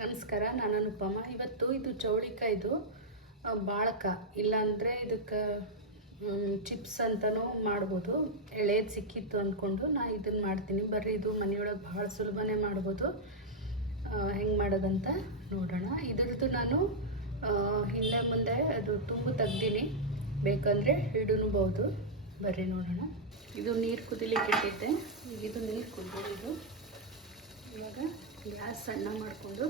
ನಮಸ್ಕಾರ, ನಾನು ಅನುಪಮ. ಇವತ್ತು ಇದು ಚೌಳಿಕಾಯ್ದು ಬಾಳಕ, ಇಲ್ಲಾಂದರೆ ಇದಕ್ಕೆ ಚಿಪ್ಸ್ ಅಂತಲೂ ಮಾಡ್ಬೋದು. ಎಳೆದು ಸಿಕ್ಕಿತ್ತು ಅಂದ್ಕೊಂಡು ನಾನು ಇದನ್ನು ಮಾಡ್ತೀನಿ. ಬರ್ರಿ, ಇದು ಮನೆಯೊಳಗೆ ಭಾಳ ಸುಲಭನೇ ಮಾಡ್ಬೋದು. ಹೆಂಗೆ ಮಾಡೋದಂತ ನೋಡೋಣ. ಇದರದ್ದು ನಾನು ಹಿಂದೆ ಮುಂದೆ ಅದು ತುಂಬು ತೆಗ್ದೀನಿ, ಬೇಕಂದರೆ ಹಿಡೂಬಹುದು. ಬರ್ರಿ ನೋಡೋಣ. ಇದು ನೀರು ಕುದಿಲಿಕ್ಕೆ ಇಟ್ಟಿದ್ದೆ. ಈಗ ಇದು ನೀರು ಕುದಿದು ಇವಾಗ ಗ್ಯಾಸ್ ಸಣ್ಣ ಮಾಡಿಕೊಂಡು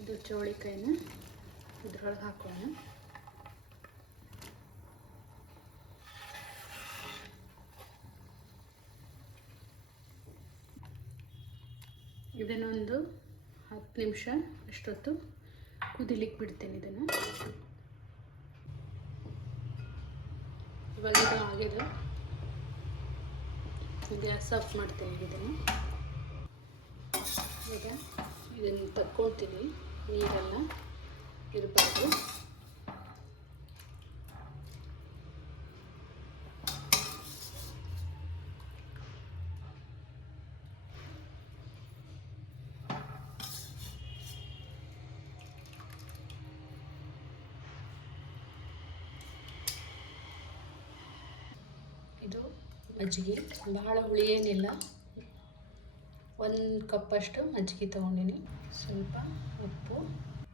ಇದು ಚೌಳಿಕಾಯಿನ ಇದ್ರೊಳಗೆ ಹಾಕೋಣ. ಇದನ್ನೊಂದು 10 ನಿಮಿಷ ಅಷ್ಟೊತ್ತು ಕುದಿಲಿಕ್ಕೆ ಬಿಡ್ತೀನಿ. ಇದನ್ನು ಇವಾಗ ಇದು ಆಗಿದೆ. ಗ್ಯಾಸ್ ಆಫ್ ಮಾಡ್ತೀನಿ. ಈಗ ಇದನ್ನು ತಕ್ಕೊಳ್ತೀನಿ, ನೀರೆಲ್ಲ ಇರಬಾರ್ದು. ಇದು ಮಜ್ಜಿಗೆ, ಬಹಳ ಹುಳಿ ಏನಿಲ್ಲ. 1 ಕಪ್ಪಷ್ಟು ಮಜ್ಜಿಗೆ ತೊಗೊಂಡಿನಿ. ಸ್ವಲ್ಪ ಉಪ್ಪು,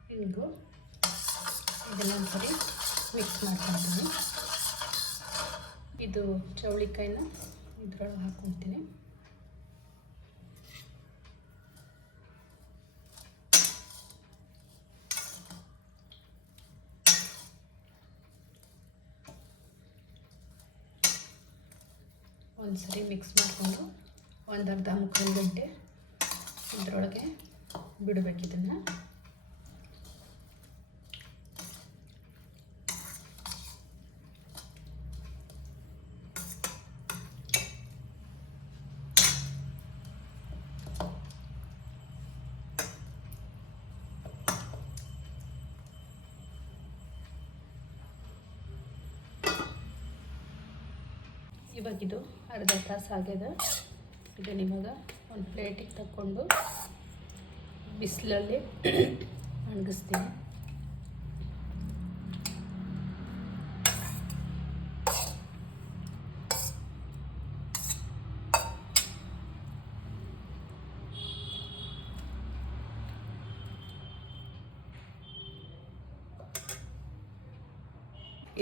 ಹಿಂಗು, ಇದನ್ನೊಂದ್ಸರಿ ಮಿಕ್ಸ್ ಮಾಡ್ಕೊತೀನಿ. ಇದು ಚೌಳಿಕಾಯಿನ ಇದ್ರೊಳಗೆ ಹಾಕ್ಕೊತೀನಿ. ಒಂದ್ಸರಿ ಮಿಕ್ಸ್ ಮಾಡಿಕೊಂಡು ಒಂದು ಅರ್ಧ ಮುಕ್ಕಾಲು ಗಂಟೆ ಇದರೊಳಗೆ ಬಿಡಬೇಕು. ಇದನ್ನು ಇವಾಗಿದು ಅರ್ಧ ತಾಸು ಆಗ್ಯದ. ಇದನ್ನು ಇವಾಗ ಒಂದು ಪ್ಲೇಟಿಗೆ ತಕ್ಕೊಂಡು ಬಿಸಿಲಲ್ಲಿ ಒಣಗಿಸ್ತೀನಿ.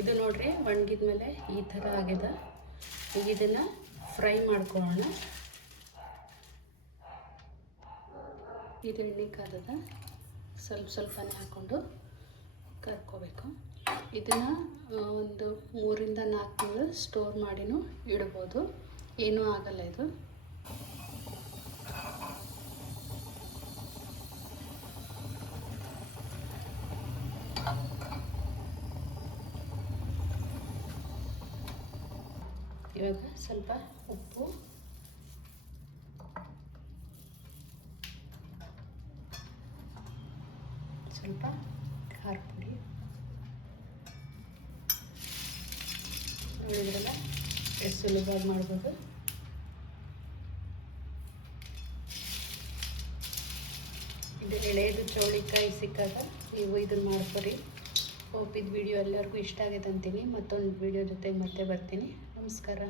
ಇದು ನೋಡ್ರಿ, ಒಣಗಿದ್ಮೇಲೆ ಈ ಥರ ಆಗ್ಯದ. ಈಗ ಇದನ್ನು ಫ್ರೈ ಮಾಡ್ಕೊಳ್ಳೋಣ. ಇದು ಎಣ್ಣೆ ಕಾದದ, ಸ್ವಲ್ಪನೇ ಹಾಕ್ಕೊಂಡು ಕರ್ಕೋಬೇಕು. ಇದನ್ನು ಒಂದು 3 ರಿಂದ 4 ತಿಂಗಳು ಸ್ಟೋರ್ ಮಾಡಿನೂ ಇಡ್ಬೋದು, ಏನೂ ಆಗಲ್ಲ ಇದು. ಇವಾಗ ಸ್ವಲ್ಪ ಉಪ್ಪು, ಸ್ವಲ್ಪ ಖಾರ ಪುಡಿ, ನೋಡಿದ್ರಲ್ಲ ಎಷ್ಟು ಸುಲಭವಾಗಿ ಮಾಡ್ಬೋದು. ಇದು ಎಳೆದು ಚೌಳಿಕಾಯಿ ಸಿಕ್ಕಾಗ ನೀವು ಇದನ್ನು ಮಾಡ್ಕೊರಿ. ಹೋಪ್ ಇದು ವಿಡಿಯೋ ಎಲ್ಲರಿಗೂ ಇಷ್ಟ ಆಗಿದೆ ಅಂತೀನಿ. ಮತ್ತೊಂದು ವಿಡಿಯೋ ಜೊತೆಗೆ ಮತ್ತೆ ಬರ್ತೀನಿ. ನಮಸ್ಕಾರ.